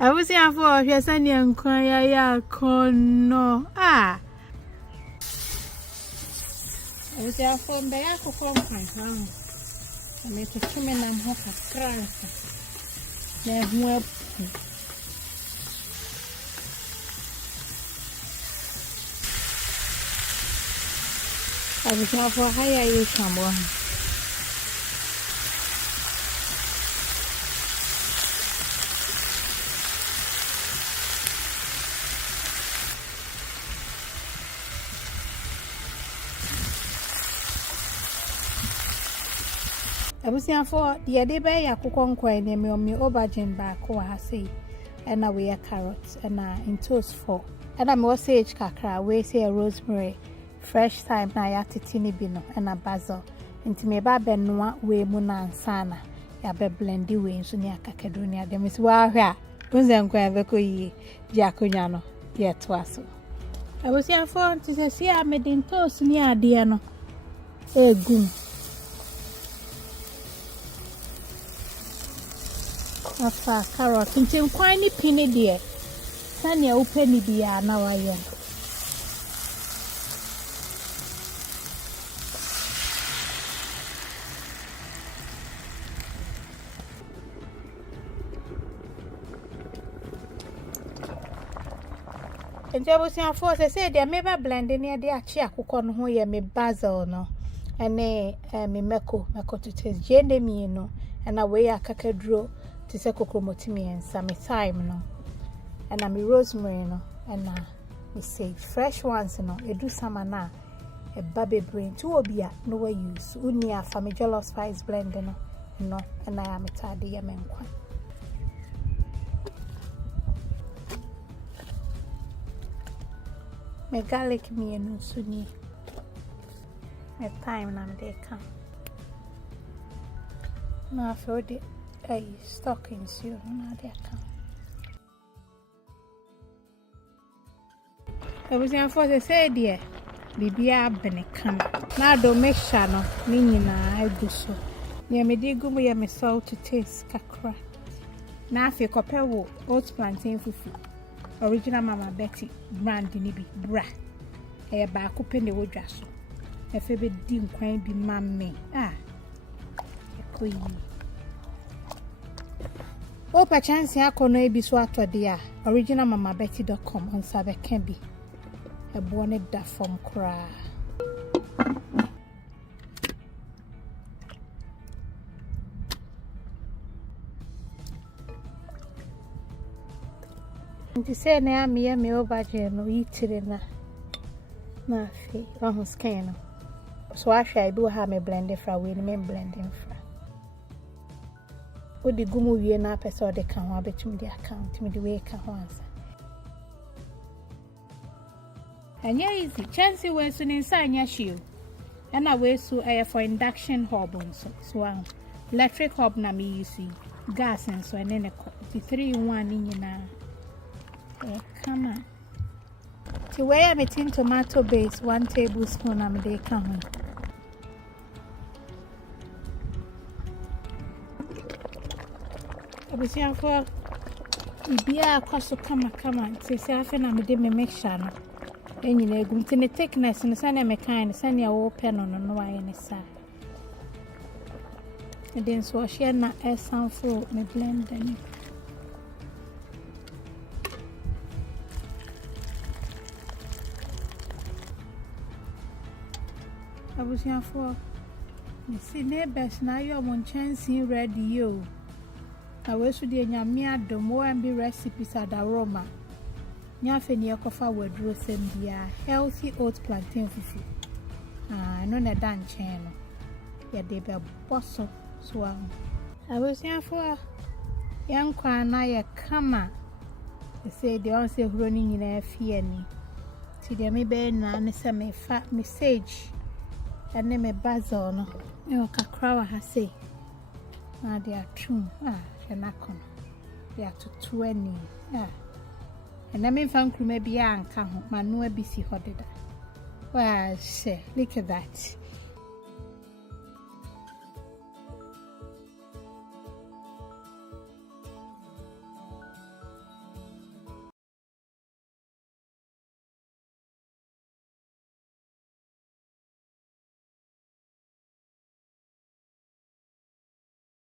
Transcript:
I was here for your son and cry. Kono. I was here for the alcohol. I made a human and hope a crank. There's more. I was here for higher you someone. I was here for the other bay. I could conquer me on me aubergine back, or I say, and I wear carrots and in toast for. And I'm also sage kakra, we say a rosemary, fresh thyme, na ya titini bino, and a basil. Into me babenwa, we muna and sana, ya be blendy way, so near Cacadonia, the Miss Wahia, Bunzan Quaveco ye, Giacuniano, yet was. I was here for to say I made in toast near Diano. A goon. Afa carrot nti kwan ni pini de sane openi bia na wayo nti abusia force say de me ba blend ni de achi akukọ no ho ye me basil no ene me meko to taste jende mi no na we akakaduro to say kokromotimi and some thyme no and me rosemary no and me say fresh ones no e do some na e baby brain to obia no we use unia family jollof spice blend no and I am tired ya menkwa me garlic me no suni me thyme na me dey come na for the stockings you na dey come I was in for say dear bibia benekam na do make sure no ni nyina egu so ne me di gumu ya me salt to taste kakra na afi kopewo oat plantain fufu original mama Betty brand ni bi bra e ba ko pe ne wodwa so e fe be di nkwan bi mamme ekoyi Opa chance akono ebi so atode a originalmamabetty.com on sabe can be a bonnet da from kra nti say na me aubergine no yitire na fi on scan no so ahwa bi ha me blend fra we ni me blending fra Odi gumu wie na pese ode ka ho abetum di account me di we ka ho ansa anya easy chance we so ni nsa anya hwe na we so for induction hob so electric hob na me use gas and so ene ne 3 in 1 ni nyina come on ti we am eating tomato base 1 tablespoon am dey ka ho Abusia for ibia kwaso kama sese afa na me de me mixture no enyina egum ti ne thickness no sane me kan sane ya wo pe no aye ne sa e den so share na esanfo me blend ni Abusia for me see neighbors na yo mon chance ready yo I wish you did nyame adom and be recipes at aroma. Nyafe ni ekofa wedro sembia healthy oat plantain fufu. No na dan cheno. Ya de be bosso so I was here for young kwana ya kama. They say they all say running in a fear ni. Ti de me be na ne se me fa message. And me basil no. No kakra ha say. Na they are true. Nakono ya to 20 and I mean fan krume bia anka ho manu abisi hodeda wa she look at that